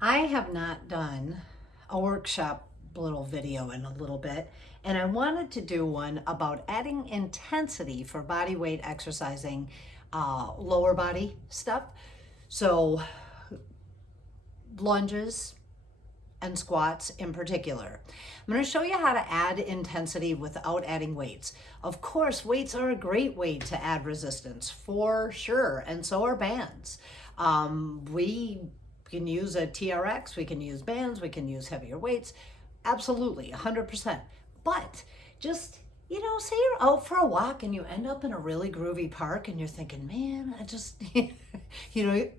I have not done a workshop little video in a little bit, and I wanted to do one about adding intensity for body weight exercising, lower body stuff. So, lunges and squats in particular. I'm going to show you how to add intensity without adding weights. Of course, weights are a great way to add resistance for sure, and so are bands. We can use a TRX, we can use bands, we can use heavier weights. Absolutely, 100%. But just, say you're out for a walk and you end up in a really groovy park and you're thinking, man, I just, you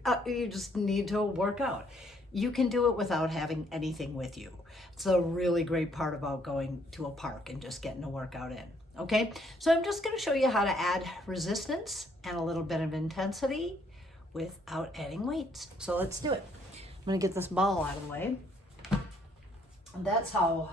just need to work out. You can do it without having anything with you. It's a really great part about going to a park and just getting a workout in. Okay, so I'm just going to show you how to add resistance and a little bit of intensity without adding weights. So let's do it. I'm going to get this ball out of the way. And that's how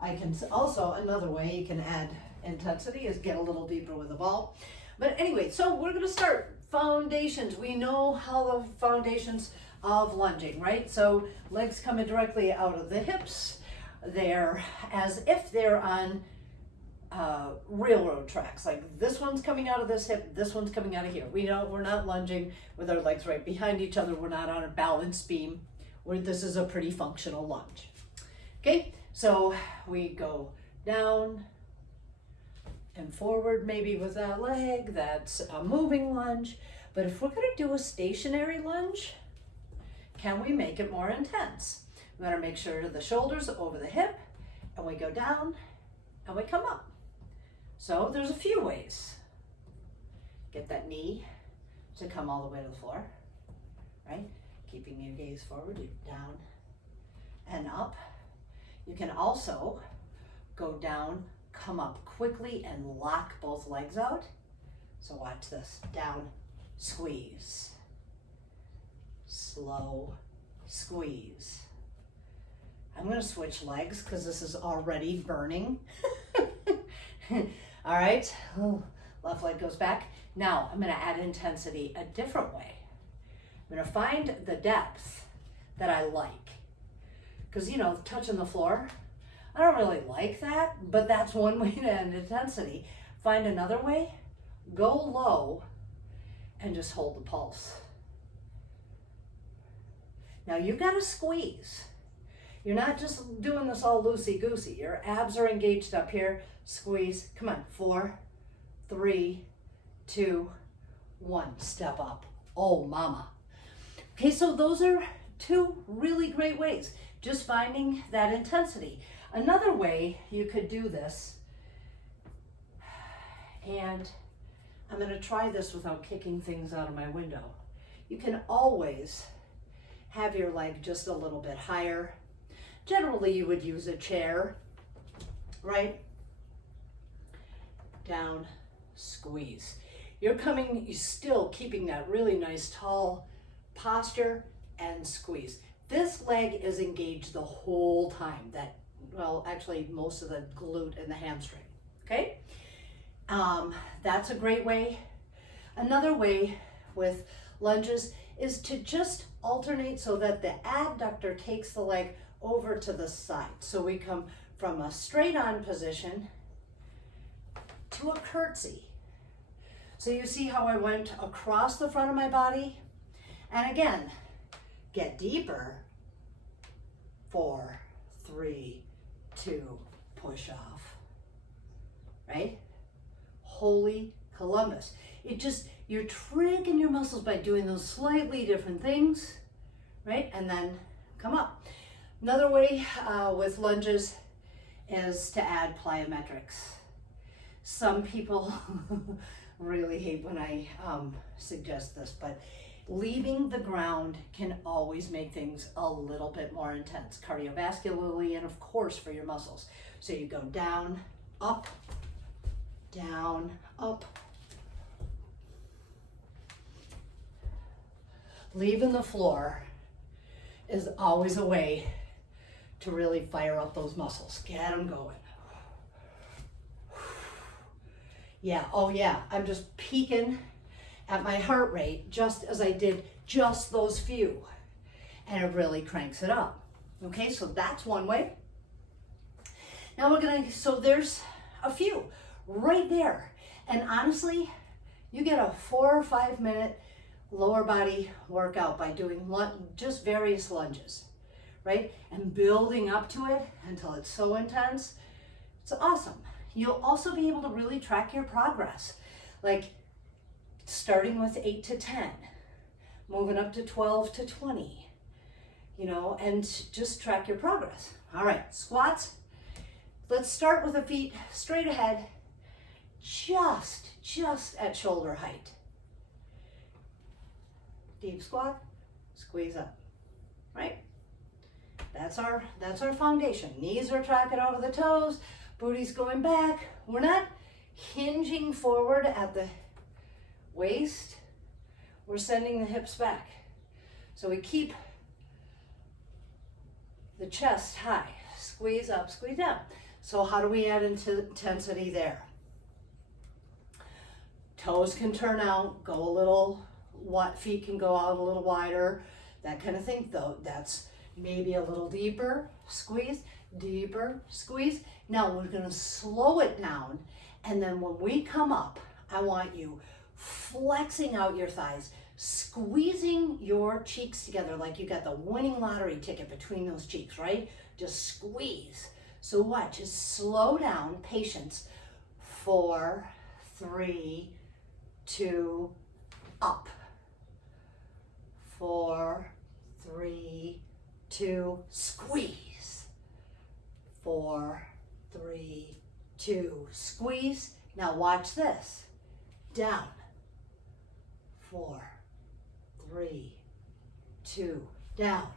I can also, another way you can add intensity is get a little deeper with the ball. But anyway, so we're going to start foundations. We know how the foundations of lunging, right? So legs coming directly out of the hips. They're as if they're on railroad tracks. Like this one's coming out of this hip, this one's coming out of here. We're not lunging with our legs right behind each other. We're not on a balance beam. This is a pretty functional lunge. Okay, so we go down and forward maybe with that leg. That's a moving lunge. But if we're going to do a stationary lunge, can we make it more intense? We got to make sure the shoulders over the hip, and we go down and we come up. So there's a few ways. Get that knee to come all the way to the floor, right? Keeping your gaze forward, you're down and up. You can also go down, come up quickly, and lock both legs out. So watch this. Down, squeeze. Slow squeeze. I'm going to switch legs because this is already burning. All right. Left leg goes back. Now I'm going to add intensity a different way. I'm going to find the depth that I like. Because, touching the floor, I don't really like that, but that's one way to add intensity. Find another way, go low, and just hold the pulse. Now you got to squeeze. You're not just doing this all loosey-goosey. Your abs are engaged up here. Squeeze. Come on. 4, 3, 2, 1. Step up. Oh, mama. Okay, so those are two really great ways. Just finding that intensity. Another way you could do this, and I'm going to try this without kicking things out of my window. You can always have your leg just a little bit higher. Generally, you would use a chair, right? Down, squeeze. You're still keeping that really nice tall posture and squeeze. This leg is engaged the whole time. Actually most of the glute and the hamstring, okay? That's a great way. Another way with lunges is to just alternate so that the adductor takes the leg over to the side. So we come from a straight on position to a curtsy. So you see how I went across the front of my body? And again, get deeper. 4, 3, 2, push off, right? Holy Columbus. You're tricking your muscles by doing those slightly different things, right? And then come up. Another way with lunges is to add plyometrics. Some people really hate when I suggest this, but leaving the ground can always make things a little bit more intense, cardiovascularly, and of course for your muscles. So you go down, up, leaving the floor is always a way to really fire up those muscles. Get them going. Yeah, oh yeah, I'm just peaking at my heart rate just as I did just those few. and it really cranks it up. Okay, so that's one way. Now so there's a few right there. And honestly, you get a 4 or 5 minute lower body workout by doing just various lunges, right? And building up to it until it's so intense. It's awesome. You'll also be able to really track your progress. Like starting with 8 to 10, moving up to 12 to 20, and just track your progress. All right, squats. Let's start with the feet straight ahead, just at shoulder height. Deep squat, squeeze up, right? That's our foundation. Knees are tracking over the toes, booty's going back. We're not hinging forward at the waist. We're sending the hips back. So we keep the chest high. Squeeze up, squeeze down. So how do we add intensity there? Toes can turn out, go a little, feet can go out a little wider, that kind of thing. Though that's maybe a little deeper, squeeze, deeper, squeeze. Now we're gonna slow it down, and then when we come up, I want you flexing out your thighs, squeezing your cheeks together like you got the winning lottery ticket between those cheeks, right? Just squeeze. So watch, just slow down, patience. 4, 3, 2, up. 4, 3, 2, squeeze. 4, 3, 2, squeeze. Now watch this. Down. 4, 3, 2, down.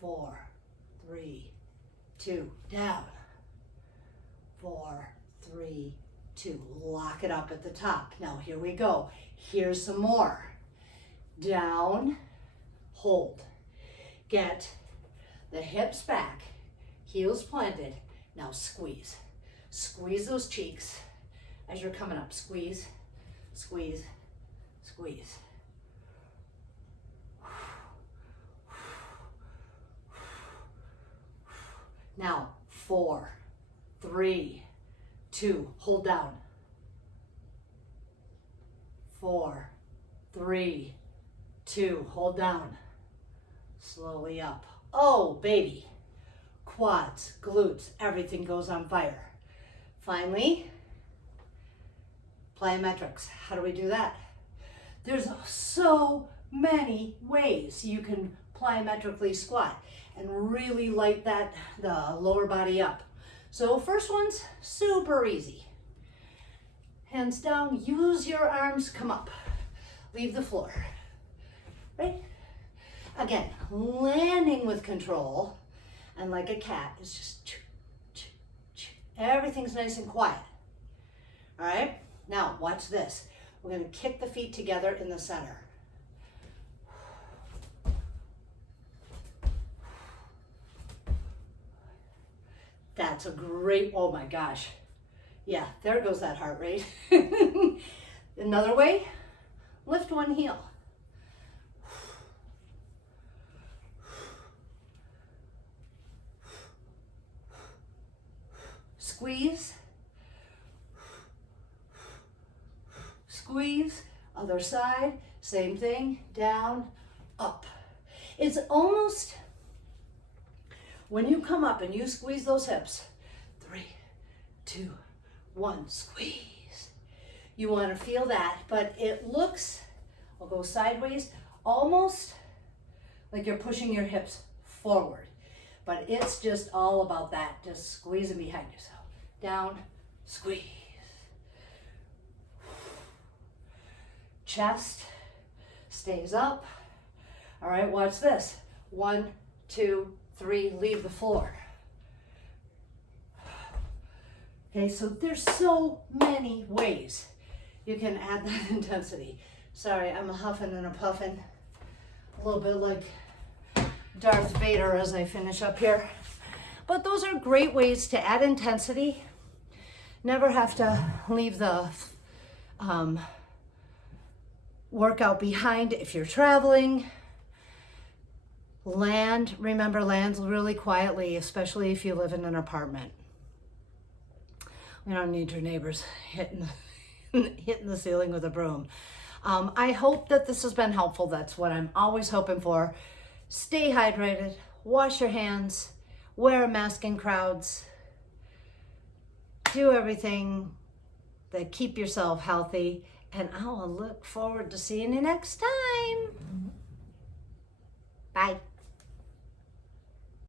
4, 3, 2, down. 4, 3, 2. Lock it up at the top. Now here we go. Here's some more. Down, hold. Get the hips back, heels planted. Now squeeze. Squeeze those cheeks as you're coming up. Squeeze, squeeze, squeeze. Now, 4, 3, 2, hold down. 4, 3, 2, hold down. Slowly up. Oh, baby. Quads, glutes, everything goes on fire. Finally, plyometrics. How do we do that? There's so many ways you can plyometrically squat and really light the lower body up. So first one's super easy. Hands down, use your arms, come up. Leave the floor, right? Again, landing with control, and like a cat, it's just, everything's nice and quiet. All right, now watch this. We're gonna kick the feet together in the center. That's a great, oh my gosh. Yeah, there goes that heart rate. Another way, lift one heel. Squeeze. Squeeze. Other side, same thing, down, up. It's almost, when you come up and you squeeze those hips, 3, 2, 1, squeeze. You want to feel that, but it looks, I'll go sideways, almost like you're pushing your hips forward. But it's just all about that, just squeezing behind yourself. Down, squeeze. Chest stays up. All right, watch this. 1, 2, 3, leave the floor. Okay, so there's so many ways you can add that intensity. Sorry, I'm huffing and a puffing. A little bit like Darth Vader as I finish up here. But those are great ways to add intensity. Never have to leave the workout behind if you're traveling. Land, remember, lands really quietly, especially if you live in an apartment. We don't need your neighbors hitting the ceiling with a broom. I hope that this has been helpful. That's what I'm always hoping for. Stay hydrated, wash your hands, wear a mask in crowds, do everything that keep yourself healthy, and I will look forward to seeing you next time. Bye.